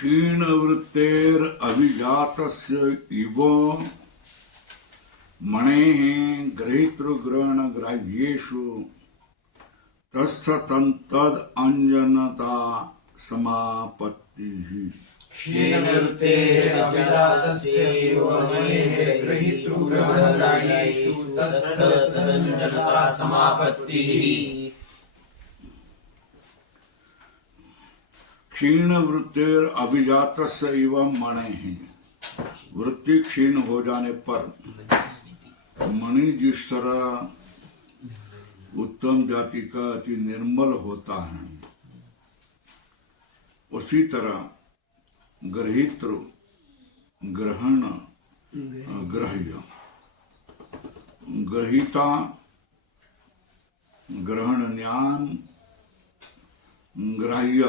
क्षीणवृत्तेर अभिजातस्य इव मणेः ग्रहीतृग्रहणग्राह्येषु तस्थतन्तद अंजनता समापत्तिः। क्षीणवृत्तेः अभिजातस्य इव मणेः ग्रहीतृग्रहणग्राह्येषु तस्थतदञ्जनता समापत्तिः। क्षीणवृत्तेर अभिजातस्य इव मणेः, वृत्ति क्षीण हो जाने पर मणि जिस तरह उत्तम जाति का अति निर्मल होता है, उसी तरह ग्रहीतृ ग्रहण ग्राह्य ग्रहीता ग्रहण ज्ञान ग्राह्य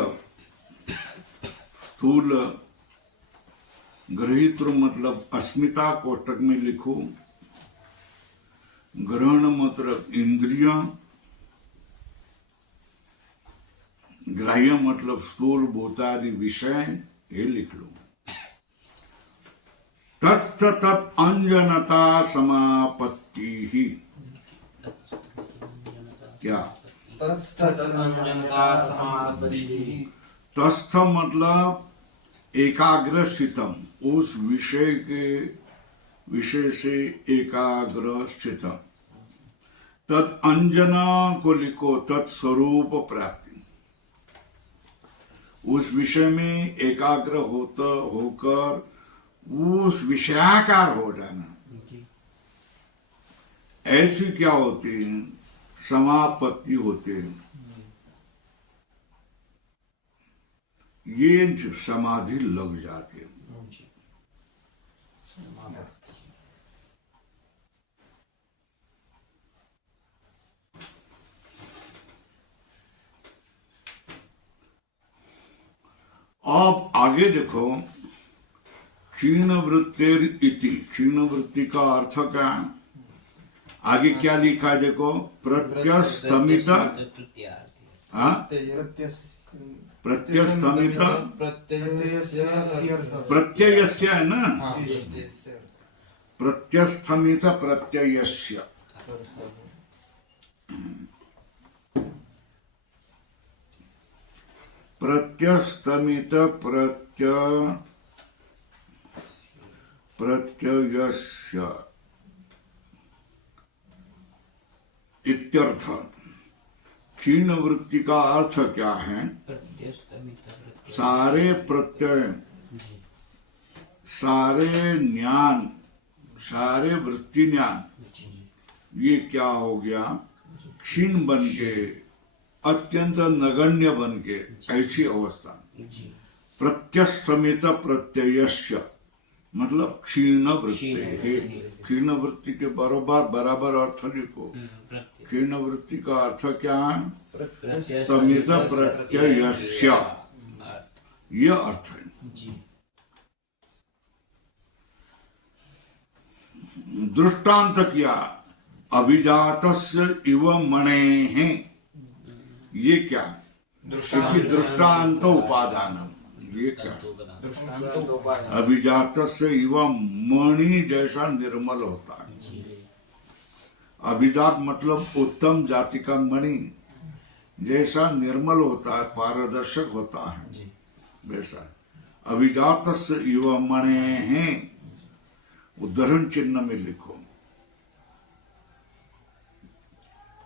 स्थूल ग्रहीतृ मतलब अस्मिता कोष्टक में लिखो, ग्रहण मतलब इंद्रिय, ग्राह्य मतलब स्थूल भूतादि विषय, ये लिख लो। तत्त अंजनता समापत्ति ही क्या? तत्स्थतदञ्जनता समापत्तिः। तस्थ मतलब एकाग्र स्थितम, उस विषय से एकाग्र स्थितम। तद अंजना को लिखो तत्स्वरूप प्राप्ति, उस विषय में एकाग्र होकर उस विषयाकार हो जाना, ऐसी क्या होती है? समापत्ति होते हैं। ये समाधि लग जाती है। अब आगे देखो, क्षीण वृत्तेर इति, क्षीण वृत्ति का अर्थ क्या है? आगे क्या लिखा है देखो, प्रत्यस्तमित प्रत्यस्तमित प्रत्ययस्य है ना, प्रत्यस्तमित प्रत्ययस्य, प्रत्यस्तमित प्रत्ययस्य इत्यर्थ। क्षीण वृत्ति का अर्थ क्या है? सारे प्रत्यय, सारे ज्ञान, सारे वृत्ति ज्ञान, ये क्या हो गया? क्षीण बन के, अत्यंत नगण्य बन के, ऐसी अवस्था। प्रत्यस्तमित प्रत्ययस्य मतलब क्षीण वृत्ति है। क्षीण वृत्ति के बराबर अर्थ लिखो। क्षीण वृत्ति का अर्थ क्या है? स्तमित प्रत्ययस्य, यह अर्थ है। दृष्टांत किया, अभिजातस्य इव मणेः, ये क्या? दृष्टांत उपादानम, ये क्या? अभिजातस्य इव मणि जैसा निर्मल होता है। अभिजात मतलब उत्तम जाति का मणि जैसा निर्मल होता है, पारदर्शक होता है, वैसा। अभिजातस्य इव मणेः, उद्धरण चिन्ह में लिखो,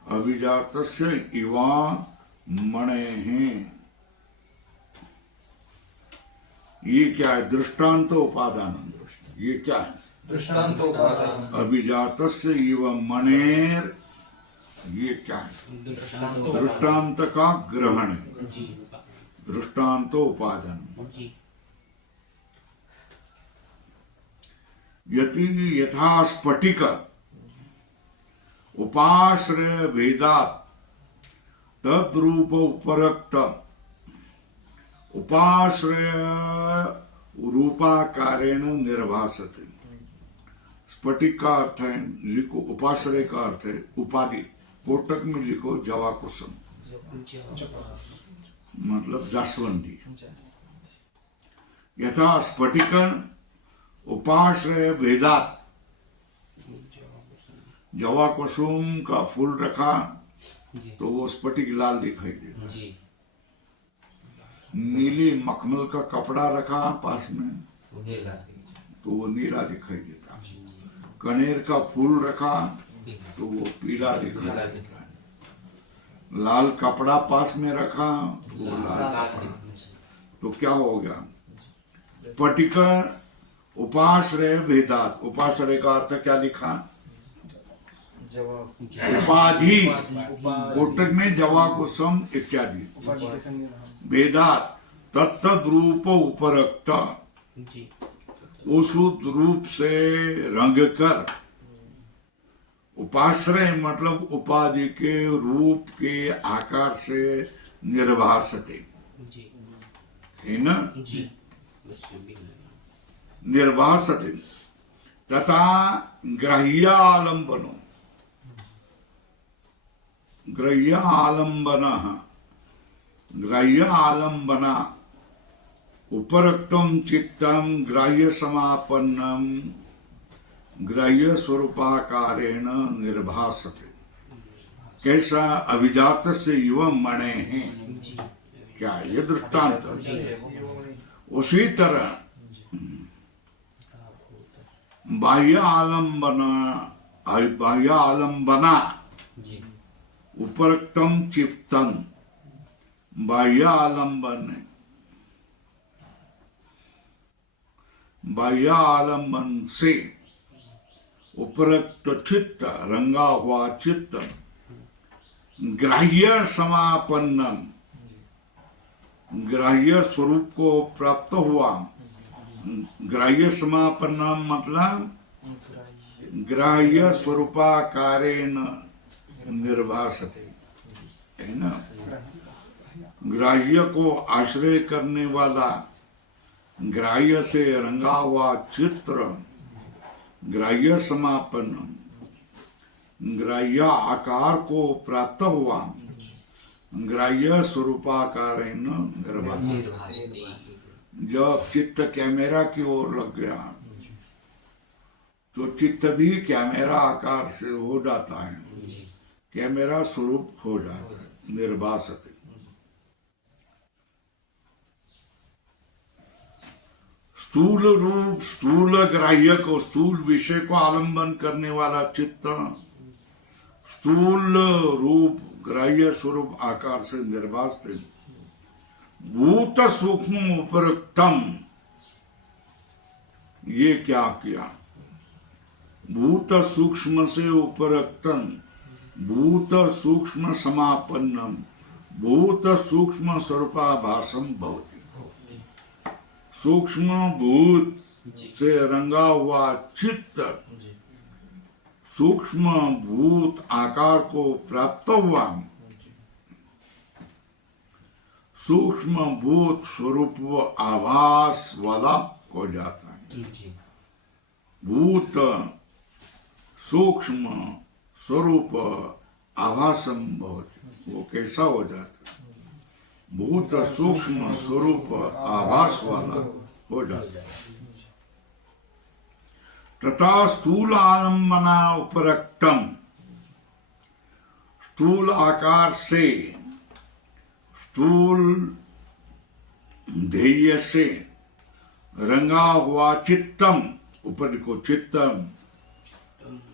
अभिजातस्य इव मणेः, ये क्या है? दृष्टांत उपादान, ये क्या है? दृष्टांत उपादान। अभिजातस्य इव मणेर, ये क्या है? दृष्टांत का ग्रहण, दृष्टांत उपादान। यति यथा स्फटिक उपाश्रय भेदात तद्रूप उपरक्त उपाश्रय रूपाकारेण निर्भासते। स्फटिक का अर्थ है, लिखो, उपाश्रय का अर्थ है उपाधि, कोटक में लिखो जवाकुसुम, मतलब जासवंदी। यथा स्फटिक उपाश्रय भेदात, जवा कुसुम का फूल रखा तो वो स्फटिक लाल दिखाई देता, नीली मखमल का कपड़ा रखा पास में तो वो नीला दिखाई देता, कनेर का फूल रखा तो वो पीला दिखाई देता, लाल कपड़ा पास में रखा तो वो लाल कपड़ा, तो क्या हो गया? स्फटिक उपाश्रय भेदात, उपाश्रय का अर्थ क्या लिखा? उपाधि, कोटक में जवा कुसुम इत्यादि, भेदात तत्त रूप उपरक्त, उस रूप से रंग कर, उपाश्रय मतलब उपाधि के रूप के आकार से निर्भासते, है ना? निर्भासते तथा ग्राह्यालंबनो, ग्राह्य आलंबना उपरक्तम चित्तम ग्राह्य समापन्नम ग्राह्य स्वरूपाकारेण निर्भासते। कैसा? अभिजात से युव मणे हैं, क्या ये दृष्टांत? उसी तरह बाह्य आलंबना उपरक्तम चित्तम, बाह्य आलंबन से उपरक्त चित्त, रंगा हुआ चित्त, ग्राह्य समापन्नम, ग्राह्य स्वरूप को प्राप्त हुआ, ग्राह्य समापन्नम मतलब ग्राह्य स्वरूपाकारेण निर्भासते, है ना? ग्राह्य को आश्रय करने वाला, ग्राह्य से रंगा हुआ चित्र, ग्राह्य समापन्न, ग्राह्य आकार को प्राप्त हुआ, ग्राह्य स्वरूपाकारेण निर्भासते। जब चित्त कैमरा की ओर लग गया तो चित्त भी कैमरा आकार से हो जाता है, कैमरा स्वरूप हो जाता है, निर्भासते। स्थूल रूप, स्थूल ग्राह्य को, स्थूल विषय को आलंबन करने वाला चित्त, स्थूल रूप ग्राह्य स्वरूप आकार से निर्भासते। भूत सूक्ष्म उपरक्तम, ये क्या किया? भूत सूक्ष्म से उपरक्तम, भूत सूक्ष्म समापन्नम, भूत सूक्ष्म स्वरूपाभासम भवति। सूक्ष्म भूत से रंगा हुआ चित्त, सूक्ष्म भूत आकार को प्राप्त हुआ, सूक्ष्म भूत स्वरूप आभास वाला हो जाता है। भूत सूक्ष्म स्वरूप आभासम भवति, वो कैसा हो जाता है? भूत सूक्ष्म स्वरूप आभास वाला हो जाता है। तथा स्थूल आलंबना उपरक्तम, स्थूल आकार से, स्थूल ध्येय से रंगा हुआ चित्तम, ऊपर को चित्तम,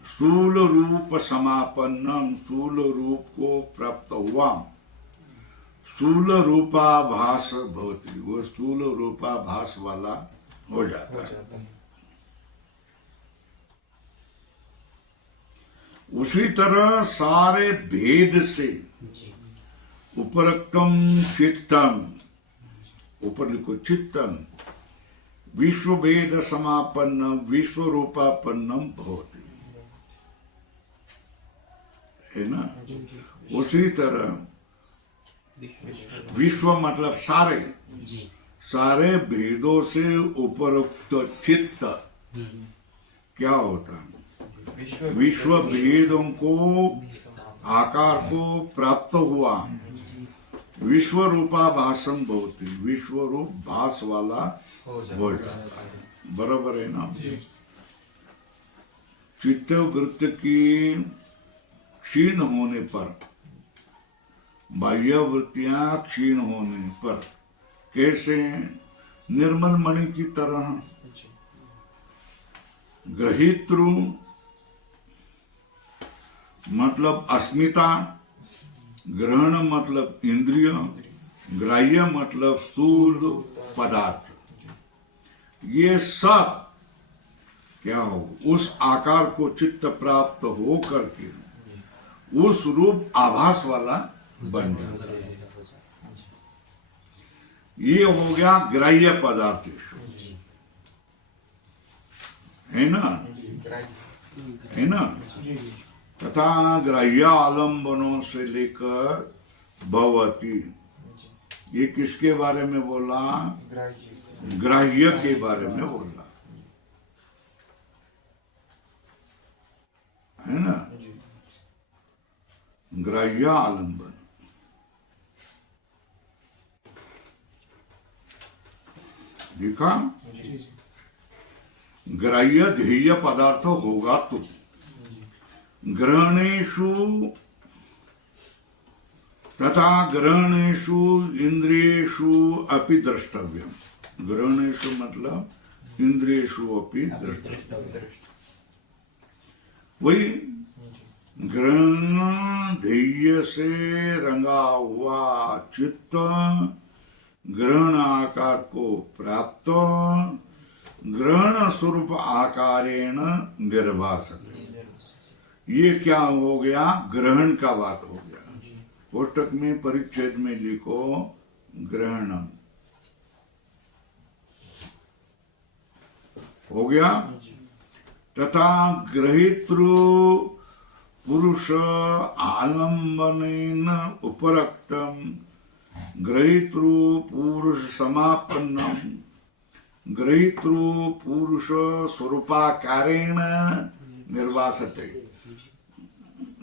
स्थूल रूप समापन्नम, स्थूल रूप को प्राप्त हुआ, स्थूल रूपाभास भवति, वो स्थूल रूपाभास वाला हो जाता है। उसी तरह सारे भेद से उपरक्तम चित्तम, ऊपर लिखो चित्तम, विश्व भेद समापन्न विश्व रूपापन्नम भवति, है ना? उसी तरह विश्व मतलब सारे, सारे भेदों से उपरोक्त चित्त क्या होता है? विश्व भेदों को आकार को प्राप्त हुआ, विश्व रूपाभासम भवति, विश्व रूप भास वाला हो जाता है। बराबर है ना? चित्त वृत्ति की क्षीण होने पर, बाह्य वृत्तियां क्षीण होने पर, कैसे? निर्मल मणि की तरह ग्रहित्रु मतलब अस्मिता, ग्रहण मतलब इंद्रिय, ग्राह्य मतलब स्थूल पदार्थ, ये सब क्या हो? उस आकार को चित्त प्राप्त हो करके उस रूप आभास वाला बन जाता है। ये हो गया ग्राह्य पदार्थ, है ना? है ना? तथा ग्राह्य आलम्बनों से लेकर भवती, ये किसके बारे में बोला? ग्राह्य के बारे में बोला, है ना? ग्राह्य आलम्बन, देखा? ग्राह्य ध्येय पदार्थ होगा तो ग्रहणेषु तथा ग्रहणेषु इंद्रियेषु अपि द्रष्टव्यम। ग्रहणेषु मतलब इंद्रियेषु अपि द्रष्टव्यम। वही ग्रहण ध्येय से रंगा हुआ चित्त ग्रहण आकार को प्राप्त ग्रहण स्वरूप आकारेण निर्भासते। ये क्या हो गया? ग्रहण का बात हो गया। कोष्टक में परिच्छेद में लिखो ग्रहणम, हो गया। तथा ग्रहितृ पुरुष आलम्बनेन उपरक्तम ग्रहितृ पुरुष समापन्नम ग्रहितृ पुरुष स्वरूपाकारेण निर्वासते।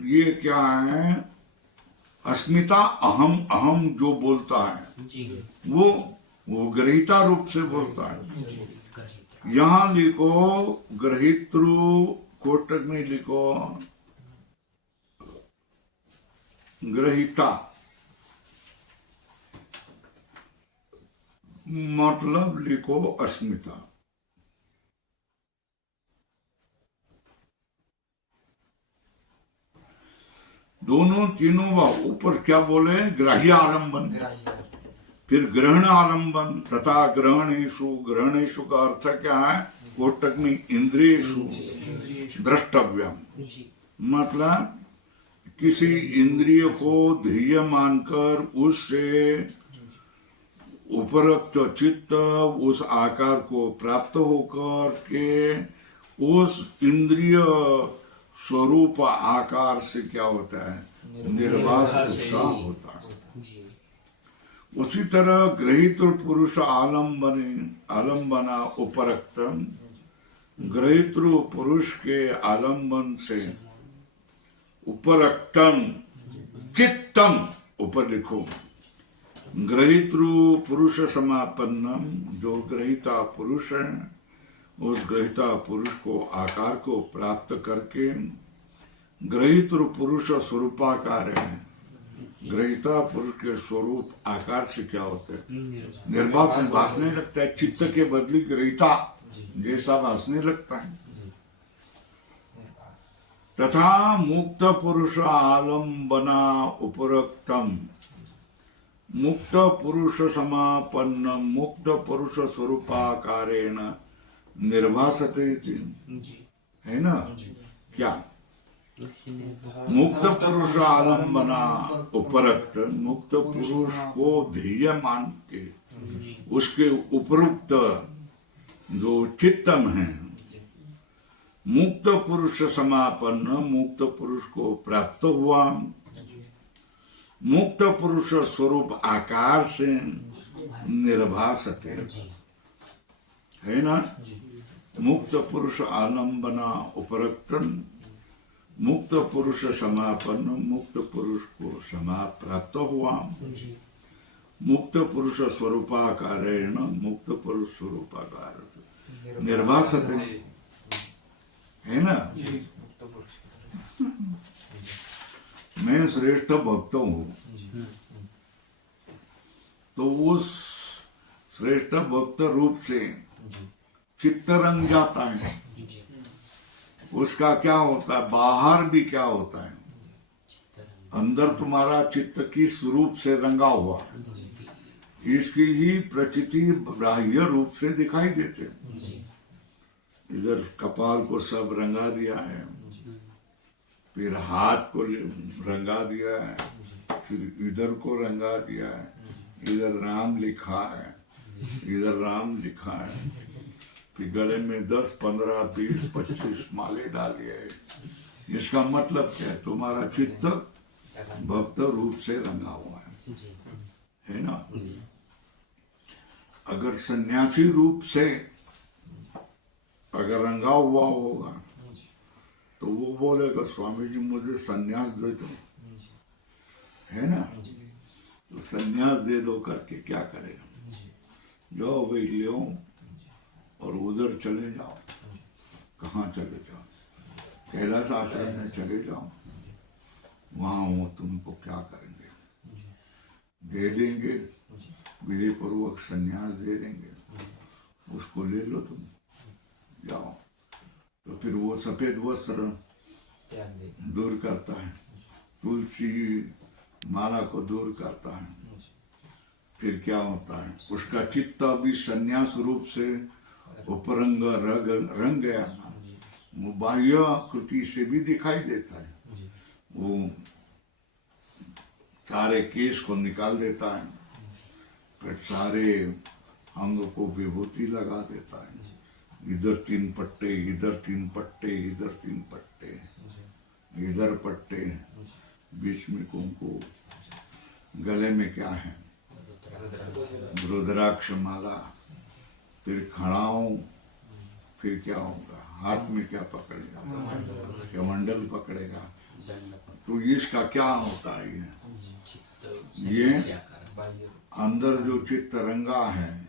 ये क्या है? अस्मिता, अहम, अहम जो बोलता है वो ग्रहिता रूप से बोलता है। यहां लिखो ग्रहितृ, कोष्टक में लिखो ग्रहिता, मतलब लिखो अस्मिता। दोनों तीनों ऊपर क्या बोले? ग्राह्य आलम्बन, फिर ग्रहण आलम्बन तथा ग्रहणेषु। ग्रहणेषु का अर्थ क्या है? कोष्टक में इंद्रियेषु द्रष्टव्यम, मतलब किसी इंद्रिय को ध्येय मानकर उससे उपरक्त चित्त उस आकार को प्राप्त होकर के उस इंद्रिय स्वरूप आकार से क्या होता है? निर्वास उसका होता है। उसी तरह ग्रहित पुरुष आलम्बना उपरक्तम, ग्रहित पुरुष के आलम्बन से उपरक्तम चित्तम, ऊपर लिखो ग्रहितृ पुरुष समापन्नम, जो ग्रहिता पुरुष है उस ग्रहिता पुरुष को आकार को प्राप्त करके ग्रहितृ पुरुष स्वरूपाकार है। ग्रहिता पुरुष के स्वरूप आकार से क्या होता है? निर्भास, भासने लगता है। चित्त के बदली ग्रहिता जैसा भासने लगता है। तथा मुक्त पुरुष आलम्बना उपरक्तम, मुक्त पुरुष समापन्न मुक्त पुरुष स्वरूपाकारेण निर्भासते, है ना? क्या? मुक्त पुरुष आलम्बना उपरक्त, मुक्त पुरुष को ध्येय मान के उसके उपरुक्त जो चित्तम है, मुक्त पुरुष समापन्न मुक्त पुरुष को प्राप्त हुआ, मुक्त पुरुष स्वरूप आकार से निर्भासते, है ना? मुक्त पुरुष आलम्बना उपरक्तम, मुक्त पुरुष समापन्न मुक्त पुरुष को समाप्त प्राप्त हुआ, मुक्त पुरुष स्वरूपाकारेण मुक्त पुरुष स्वरूपाकार निर्भासते है ना। मैं श्रेष्ठ भक्त हूँ, तो उस श्रेष्ठ भक्त रूप से चित्त रंग जाता है। उसका क्या होता है, बाहर भी क्या होता है, अंदर तुम्हारा चित्त किस रूप से रंगा हुआ, इसकी ही प्रचिति बाह्य रूप से दिखाई देते। इधर कपाल को सब रंगा दिया है, फिर हाथ को रंगा दिया है, फिर इधर को रंगा दिया है, इधर राम लिखा है, इधर राम लिखा है, फिर गले में 10, 15, 20, 25 माले डाली है। इसका मतलब क्या है, तुम्हारा चित्त भक्त रूप से रंगा हुआ है ना। अगर सन्यासी रूप से अगर रंगा हुआ होगा तो वो बोलेगा स्वामी जी मुझे सन्यास दे दो, है ना। तो सन्यास दे दो करके क्या करेगा, जाओ भाई ले आओ और उधर चले जाओ। कहाँ चले जाओ, कैलाश आश्रम में चले जाओ, वहां वो तुमको क्या करेंगे, दे देंगे, विधि पूर्वक सन्यास दे देंगे, उसको ले लो तुम, जाओ। तो फिर वो सफेद वस्त्र दूर करता है, तुलसी माला को दूर करता है, फिर क्या होता है, उसका चित्त अभी सन्यास रूप से उपरंग रंग गया ना, वो बाह्य कृति से भी दिखाई देता है। वो सारे केस को निकाल देता है, फिर सारे अंग को विभूति लगा देता है, इधर 3 पट्टे, इधर 3 पट्टे, इधर 3 पट्टे, इधर पट्टे, बीच में कुंकू, गले में क्या है, रुद्राक्ष माला, फिर खड़ाऊं, फिर क्या होगा, हाथ में क्या पकड़ेगा, कमंडल पकड़ेगा। तो इसका क्या होता है, ये अंदर जो चित्त रंगा है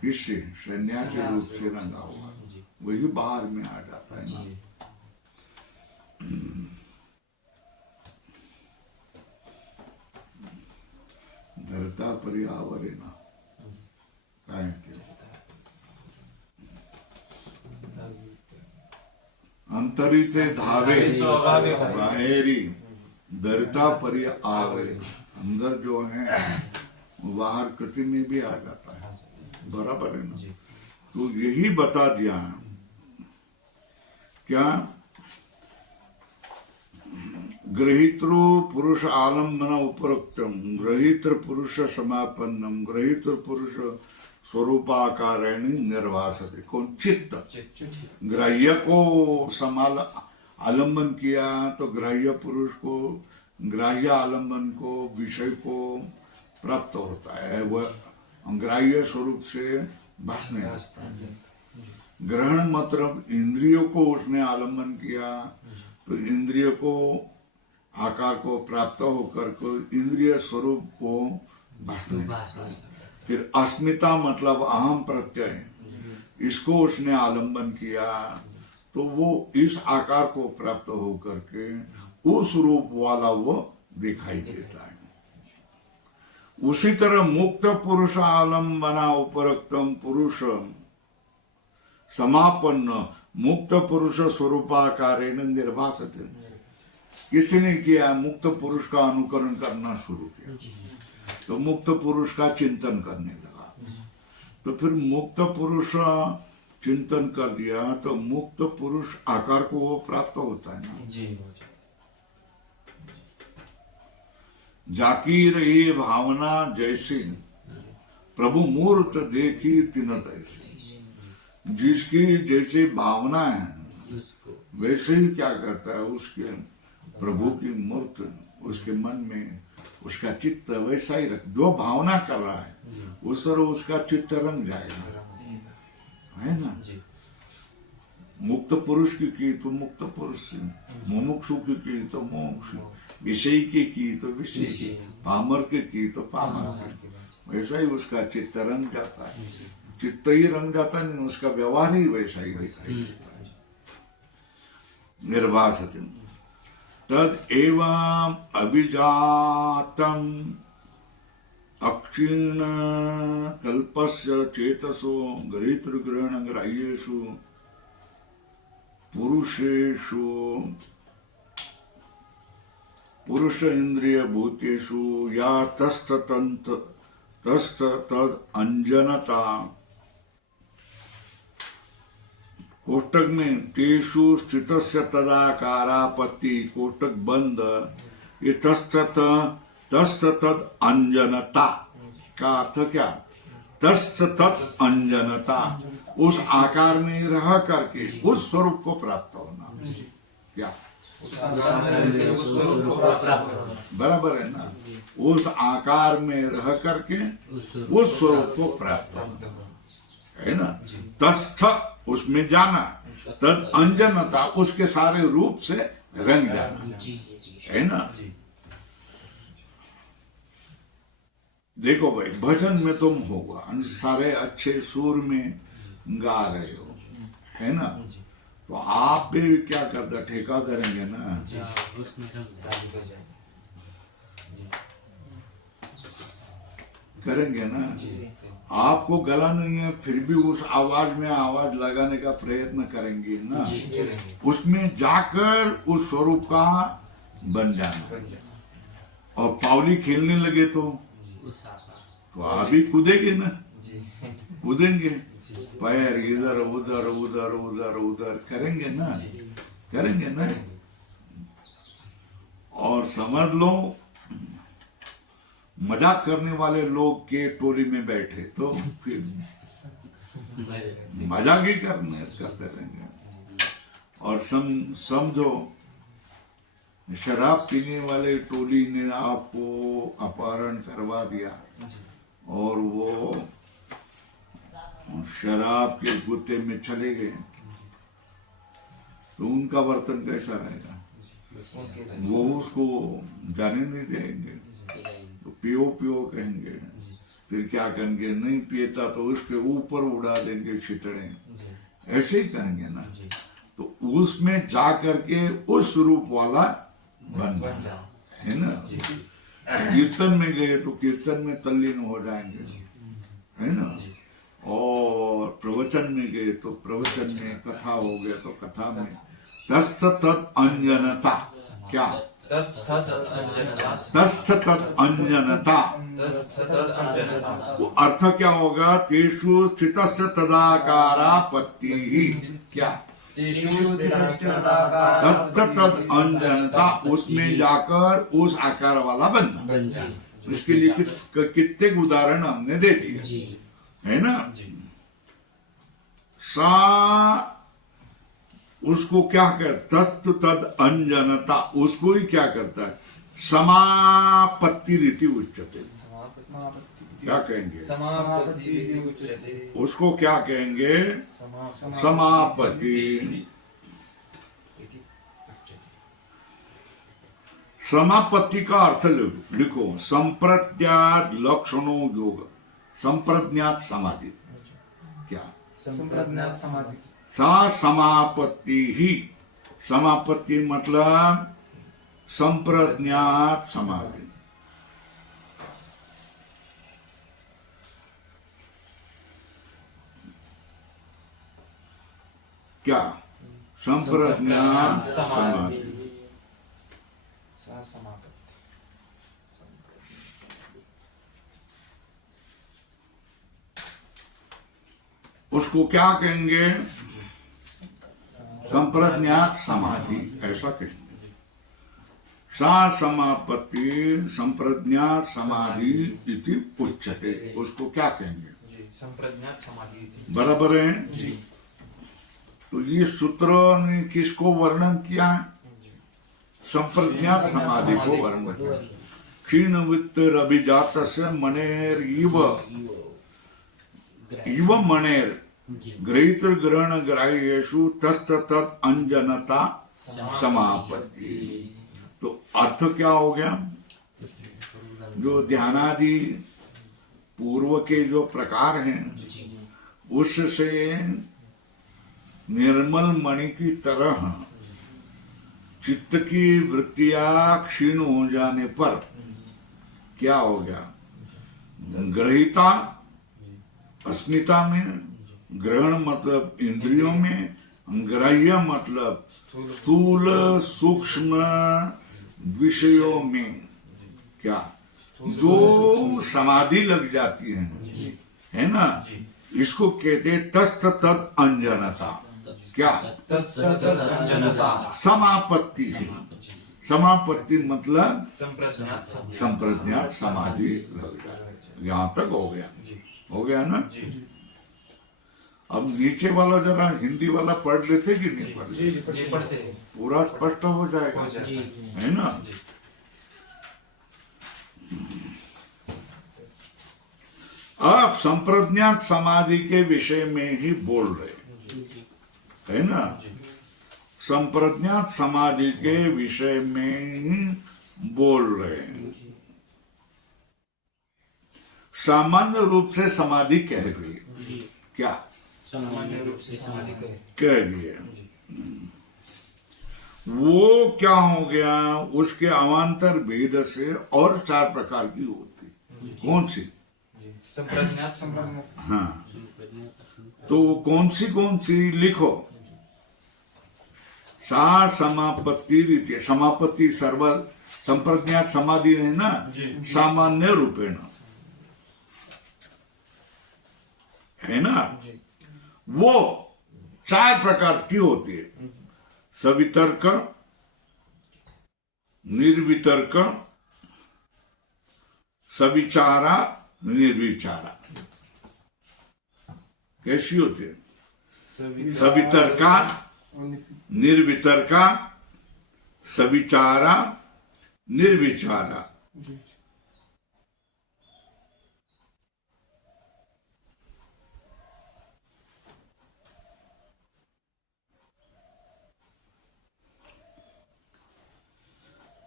किससे, सन्यासी रूप से रंगा हुआ, वही बाहर में आ जाता है ना। धरता पर्यावरे ना काय ते अंतरीचे धावे बाहेरी धरता पर्यावरे, अंदर जो है बाहर कृति में भी आ जाता है, बराबर है ना। तो यही बता दिया क्या, ग्रहितृ पुरुष आलम्बन उपरोक्तम ग्रहितृ पुरुष समापन्नम ग्रहितृ पुरुष स्वरूपाकारेण निर्वासते। कौन, चित्त। ग्राह्य को समाल आलम्बन किया तो ग्राह्य पुरुष को, ग्राह्य आलम्बन को, विषय को प्राप्त होता है, वह ग्राह्य स्वरूप से भासने लगता है। ग्रहण मतलब इंद्रियों को उसने आलम्बन किया तो इंद्रिय को आकार को प्राप्त होकर को इंद्रिय स्वरूप को भासने लगता है। फिर अस्मिता मतलब अहम प्रत्यय, इसको उसने आलम्बन किया तो वो इस आकार को प्राप्त होकर के उस रूप वाला वो दिखाई देता है। उसी तरह मुक्त पुरुष आलम्बना उपरोक्तम पुरुष समापन्न मुक्त पुरुष स्वरूपाकारेण निर्भासते। किसी ने किया, मुक्त पुरुष का अनुकरण करना शुरू किया तो मुक्त पुरुष का चिंतन करने लगा, तो फिर मुक्त पुरुष चिंतन कर दिया तो मुक्त पुरुष आकार को वो प्राप्त होता है ना। जाकी रही भावना जैसे प्रभु मूर्त देखी तिन तैसे, जिसकी जैसे भावना है वैसे ही क्या करता है, उसके प्रभु की मूर्त उसके मन में उसका चित्त वैसा ही रख, जो भावना कर रहा है उस तरह उसका चित्त रंग जाएगा, है ना। मुक्त पुरुष की तो मुक्त पुरुष से, मुमुक्षु की तो मुमुक्षु, विषय की तो विषय की, पामर की तो पामर की। वैसा ही उसका चित्त रंग जाता है। चित्त ही रंग जाता नहीं, उसका व्यवहार ही वैसा ही दिखाई देता है। निर्भासते तद एवं अभिजातम अक्षीण कल्पस्य चेतसो गृहीतृग्रहण ग्राह्येषु पुरुषेषु पुरुष इंद्रिय भूतेषु या तस्त तद अंजनता। कोष्टक में तेषु स्थितस्य तदाकारापत्ति, कोष्टक बंद, ये तस्त तद अंजनता का अर्थ क्या? तस्त तद अंजनता, उस आकार में रह करके उस स्वरूप को प्राप्त होना। क्या बराबर है ना? उस आकार में रह करके उस स्वरूप को प्राप्त होना है ना। तस्थ उसमें जाना, तद अंजनता उसके सारे रूप से रंग जाना है ना। देखो भाई, भजन में तुम होगा, सारे अच्छे सुर में गा रहे हो है ना, तो आप भी क्या करते, ठेका करेंगे ना, करेंगे ना। आपको गला नहीं है फिर भी उस आवाज में आवाज लगाने का प्रयत्न करेंगे ना, उसमें जाकर उस स्वरूप का बन जाना। और पावली खेलने लगे तो आप भी कूदेंगे ना, कूदेंगे, पैर इधर उधर उधर उधर उधर करेंगे ना, करेंगे ना। और समझ लो, मजाक करने वाले लोग के टोली में बैठे तो फिर मजाक ही करते रहेंगे। और समझो शराब पीने वाले टोली ने आपको अपहरण करवा दिया और वो शराब के गुत्ते में चले गए, तो उनका वर्तन कैसा रहेगा? वो उसको जाने नहीं देंगे, तो पियो पियो कहेंगे, फिर क्या करेंगे, नहीं पीता तो उसके ऊपर उड़ा देंगे छितड़े, ऐसे ही करेंगे ना। तो उसमें जा करके उस रूप वाला बन जाना है ना। कीर्तन में गए तो कीर्तन में तल्लीन हो जाएंगे है ना, और प्रवचन में गए तो प्रवचन में, कथा हो गया तो कथा में। तस्थ तद अंजनता, क्या तस्थ तद अंजनता, वो अर्थ क्या होगा? तेषु स्थितस्य तदाकारापत्ति ही, क्या तस्थ तद अंजनता, उसमें जाकर उस आकार वाला बनना। इसके लिए कितने उदाहरण हमने दे दिए है ना। सा उसको क्या कहता, तस्त तद अंजनता, उसको ही क्या करता है? समापत्ति रीति उच्चते, क्या कहेंगे? उसको क्या कहेंगे? समापत्ति। समापत्ति का अर्थ लिखो, संप्रज्ञात लक्षणों योग, संप्रज्ञात समाधि। क्या संप्रज्ञात समाधि? सा समापत्ति ही, समापत्ति मतलब संप्रज्ञात समाधि। क्या संप्रज्ञात समाधि। उसको क्या कहेंगे? संप्रज्ञात समाधि, ऐसा कहेंगे। सा समापत्ति संप्रज्ञात समाधि इति उच्यते, उसको क्या कहेंगे? संप्रज्ञात समाधि। बराबर है जी। तो ये सूत्र ने किसको वर्णन किया? संप्रज्ञात समाधि को वर्णन किया। क्षीण वित्तर अभिजात से मनेर इव मनेर ग्रहित्र ग्रहण ग्राह्येषु तस्त तद अंजनता समापत्ति। तो अर्थ क्या हो गया? जो ध्यानादि पूर्व के जो प्रकार हैं उससे निर्मल मणि की तरह चित्त की वृत्तियां क्षीण हो जाने पर क्या हो गया? ग्रहिता अस्मिता में, ग्रहण मतलब इंद्रियों में, ग्राह्य मतलब स्थूल सूक्ष्म विषयों में क्या जो समाधि लग जाती है ना, इसको कहते तस्त तद अंजनता। क्या? तत्संजनता समापत्ति। समापत्ति मतलब संप्रज्ञात समाधि। संप्रज्ञात समाधि लग जाती। यहाँ तक हो गया, हो गया ना? अब नीचे वाला जरा हिंदी वाला पढ़ लेते कि नहीं पढ़ते? जी पढ़ते हैं। पूरा स्पष्ट हो जाएगा, हो जाता है। है ना? आप संप्रज्ञात समाधि के विषय में ही बोल रहे है ना? संप्रज्ञात समाधि के विषय में ही बोल रहे हैं। सामान्य रूप से समाधि कह गई। क्या सामान्य रूप से समाधि कह गई? वो क्या हो गया? उसके अवान्तर भेद से और 4 प्रकार की होती। कौन सी? संप्रज्ञात हाँ, तो कौन सी लिखो। सा समापत्ति रीति। समापत्ति सर्व संप्रज्ञात समाधि है ना, सामान्य रूपेण है ना, वो 4 प्रकार की होती है। सवितर्क, निर्वितर्क, सविचारा, निर्विचारा। कैसी होती है? सवितर्का, निर्वितर्का, सविचारा, निर्विचारा।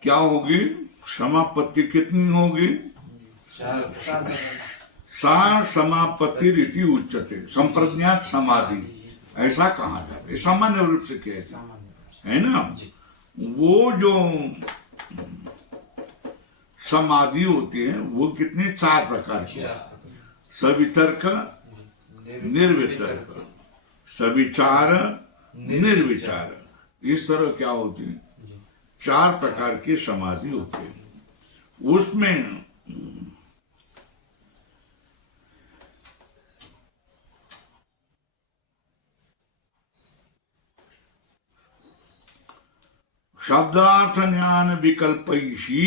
क्या होगी? समापत्ति कितनी होगी? सा समापत्ति रीति उच्चते। संप्रज्ञात समाधि ऐसा कहा जाता है, सामान्य रूप से कहते है ना। वो जो समाधि होती है वो कितने? 4 प्रकार की। सवितर्क, निर्वितर्क, सविचार, निर्विचार। इस तरह क्या होती है? 4 प्रकार की समाधि होती है। उसमें शब्दार्थ ज्ञान विकल्पैषी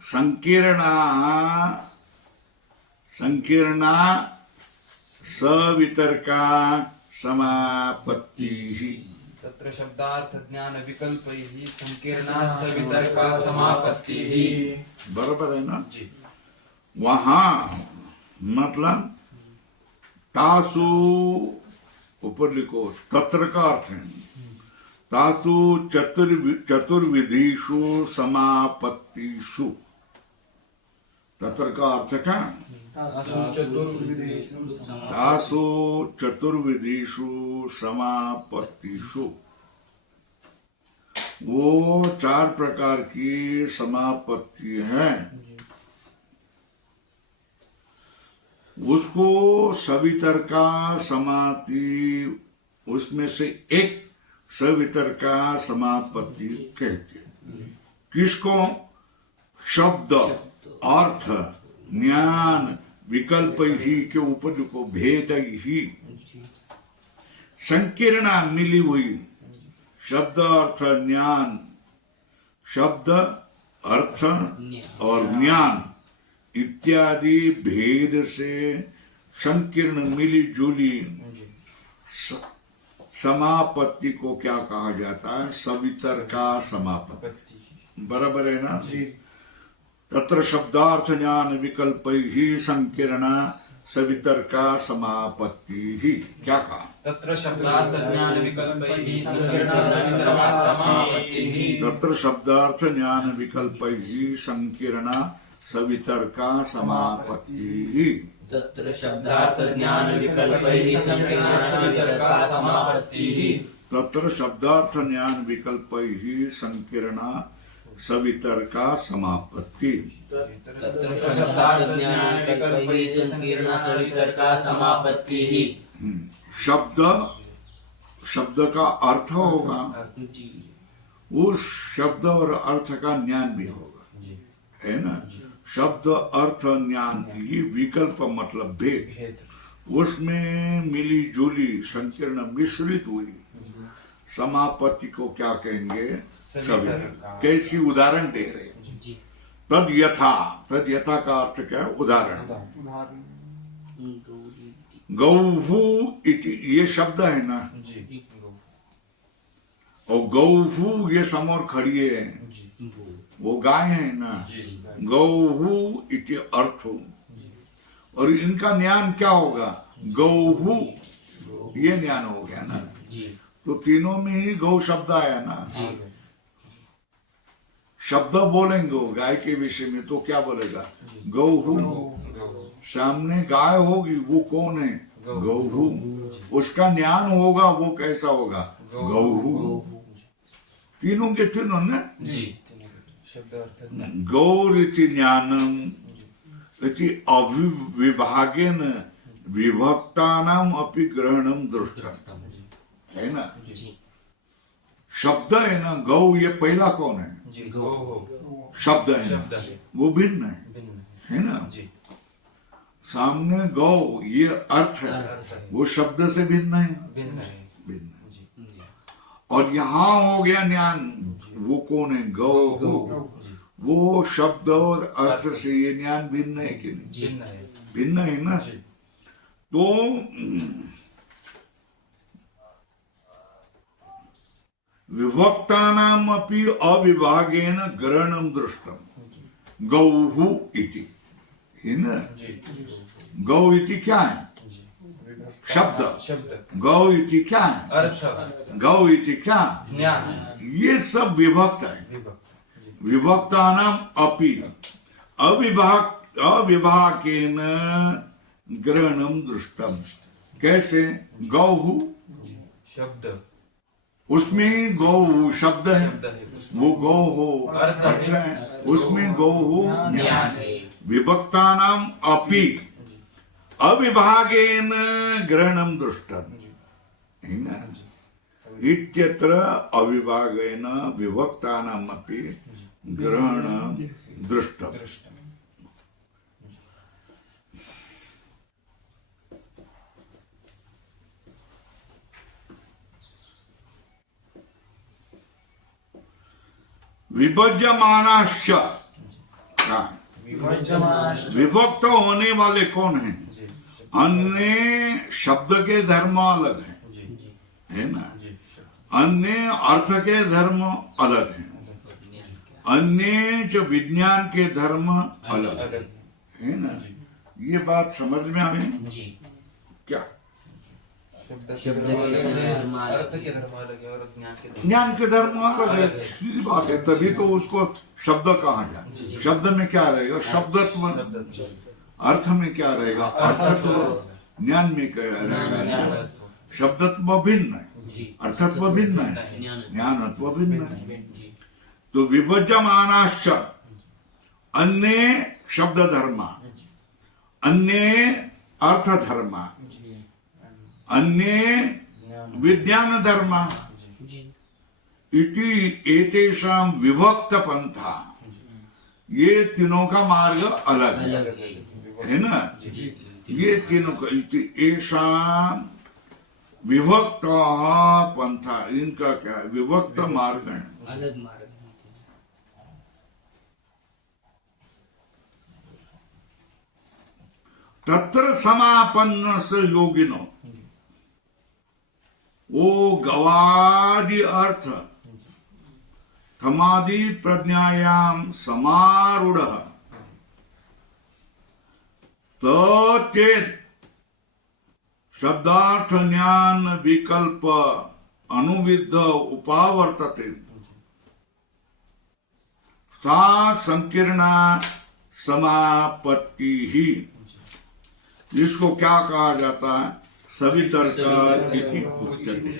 संकीर्णा सवितर्का समापत्ति। तत्र शब्दार्थ ज्ञान विकल्पैः संकीर्णा सवितर्का समापत्तिः। बराबर है ना? वहां मतलब तासु, ऊपर लिखो, तत्र का अर्थ है तासु चतुर्विधिषु समापत्तिषु। तत्र का अर्थ क्या? तासु चतुर्विधिषु समापत्तिषु। वो 4 प्रकार की समापत्ति है। उसको सवितर्का समाधि, उसमें से एक सवितर्का समापत्ति कहते हैं। किसको? शब्द, अर्थ, ज्ञान, विकल्प ही के ऊपर को भेद ही संकीर्णा मिली हुई। शब्द अर्थ ज्ञान, शब्द अर्थ और ज्ञान इत्यादि भेद से संकीर्ण मिली जुली समापत्ति को क्या कहा जाता है? सवितर्का समापत्ति। बराबर है ना? तत्र शब्दार्थ ज्ञान विकल्पैः संकीर्णा सवितर्का समापत्ति ही। क्या कहा? तत्र शब्दार्थ ज्ञान विकल्पैः संकीर्णा सवितर्का समापत्तिः। तत्र शब्दार्थ ज्ञान विकल्पैः संकीर्णा सवितर्का समापत्ति। तत्र शब्दार्थ ज्ञान विकल्पैः संकीर्णा सवितर्का समापत्तिः। तत्र शब्दार्थ ज्ञान विकल्पैः संकीर्णा सवितर्का समापत्ति। तत्र शब्दार्थ ज्ञान विकल्पैः संकीर्णा सवितर्का समापत्तिः। शब्द का अर्थ होगा, जी उस शब्द और अर्थ का ज्ञान भी होगा, है ना। शब्द अर्थ ज्ञान ये विकल्प मतलब भेद, उसमें मिली जुली संकीर्ण मिश्रित हुई समापत्ति को क्या कहेंगे, सवितर्क। कैसी उदाहरण दे रहे, जी तद यथा का अर्थ क्या है, उदाहरण। गौहु इति ये शब्द है ना, और गौहु ये समोर खड़ी है, वो गाय है ना। गौहु इति अर्थ, और इनका ज्ञान क्या होगा, गौहु ये ज्ञान हो गया ना। तो तीनों में ही गौ शब्द आया ना। शब्द बोलेंगे वो गाय के विषय में तो क्या बोलेगा, गौहु। सामने गाय होगी, वो कौन है, गौहु। उसका ज्ञान होगा, वो कैसा होगा, गौहु। तीनों के तीनों ना। गौरिति ज्ञानम इति अविभागेन विभक्तानाम अपि ग्रहणम दृष्टम, है ना। शब्द है ना, गौ ये पहला कौन है, शब्द है ना, वो भिन्न है ना। सामने गौ ये अर्थ है, वो शब्द से भिन्न है। और यहाँ हो गया ज्ञान, वो कौन है, गौ हो। वो शब्द और अर्थ से ये ज्ञान भिन्न है कि नहीं, भिन्न है ना। तो विभक्तानाम अपि अविभागेन ग्रहणम दृष्टम गौहु इति, है ना। गौ इति क्या है, शब्द। गौ इति क्या है, अर्थ। गौ इति क्या, ज्ञान। ये सब विभक्त है। विभक्तानाम अपि अविभागेन ग्रहणम दृष्टम। कैसे, गौहु शब्द, उसमें गौ शब्द है, वो गौ हो अर्थ है, उसमें गौ हो ज्ञान है। विभक्तानाम अपि अविभागेन ग्रहणम दृष्टम, है ना। इत्यत्र अविभागेन विभक्तानाम अपि ग्रहणम दृष्टम। विभज्यमानाश्च, विभक्त होने वाले कौन हैं, अन्य शब्द के धर्म अलग है ना। अन्य अर्थ के धर्म अलग हैं, अन्य जो विज्ञान के धर्म अलग है ना। ये बात समझ में आई क्या, अर्थ के धर्म अलग है और ज्ञान के धर्म अलग है, सीधी बात है। तभी तो उसको शब्द कहा जाए। शब्द में क्या रहेगा, शब्दत्व। अर्थ में क्या रहेगा, अर्थत्व। ज्ञान में क्या रहेगा, शब्दत्व भिन्न है, अर्थत्व भिन्न है, ज्ञानत्व भिन्न है। तो विभज्यमानाश्च अन्य शब्द धर्म, अन्य अर्थ धर्म, अन्य विज्ञान धर्म इति एतेषां विभक्त पंथा। ये तीनों का मार्ग अलग है ना। ये तीनों का इति एषां विभक्त पंथा, इनका क्या है, विभक्त मार्ग है, अलग मार्ग। तत्र समापन्न से योगिनो, वो गवादि अर्थ समाधि प्रज्ञायाम समारूढ़ तचेत शब्दार्थ ज्ञान विकल्प अनुविद्ध उपावर्तते सा संकीर्णा समापत्ति ही। इसको क्या कहा जाता है? सवितर्क इति उच्यते।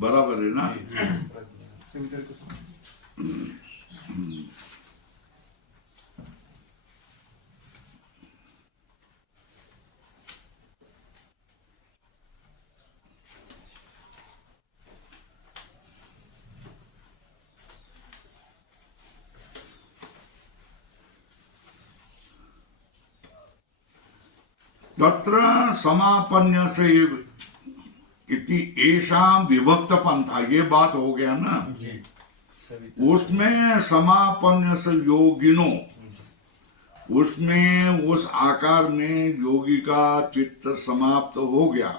बराबर है ना? तत्र समापन्य से इति एषां विभक्त पंथा, ये बात हो गया ना। उसमें समापन्य से योगिनो, उसमें उस आकार में योगी का चित्त समाप्त हो गया।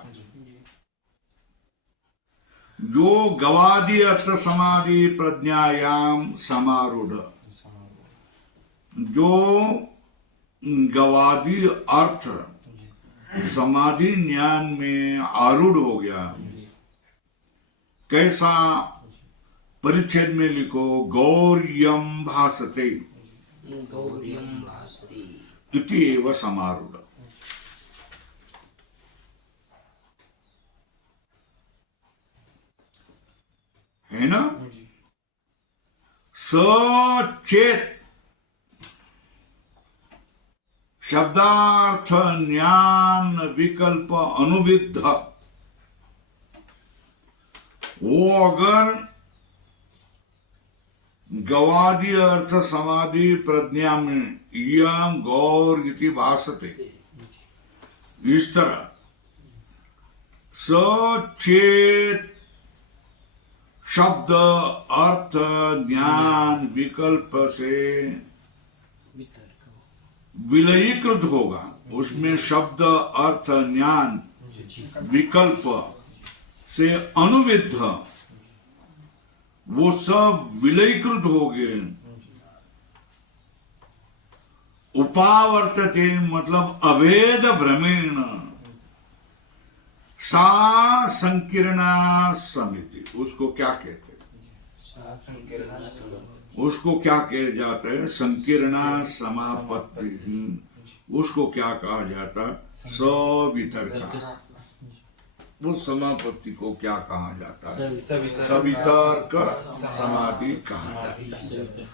जो गवादि अर्थ समाधि प्रज्ञायाम समारूढ़, जो गवादि अर्थ समाधि ज्ञान में आरूढ़ हो गया। कैसा? परिच्छेद में लिखो, गौर्यम भासते इति एव समारूढ़। है ना? सचेत शब्दार्थ ज्ञान विकल्प अनुविद्ध, वो अगर गवादि अर्थ समाधि प्रज्ञा में यम गौर इति भासते, इस तरह सचेत शब्द अर्थ ज्ञान विकल्प से विलयीकृत होगा। उसमें शब्द अर्थ ज्ञान विकल्प से अनुविद्ध वो सब विलयीकृत हो गए। उपावर्तते मतलब अभेद भ्रमेण सा संकीर्णा समिति, उसको क्या कहते हैं? उसको क्या कहा जाता है? संकीर्णा समापत्ति। उसको क्या कहा जाता है? सवितर्क। उस समापत्ति को क्या कहा जाता है? सवितर्क समाधि कहा जाता है।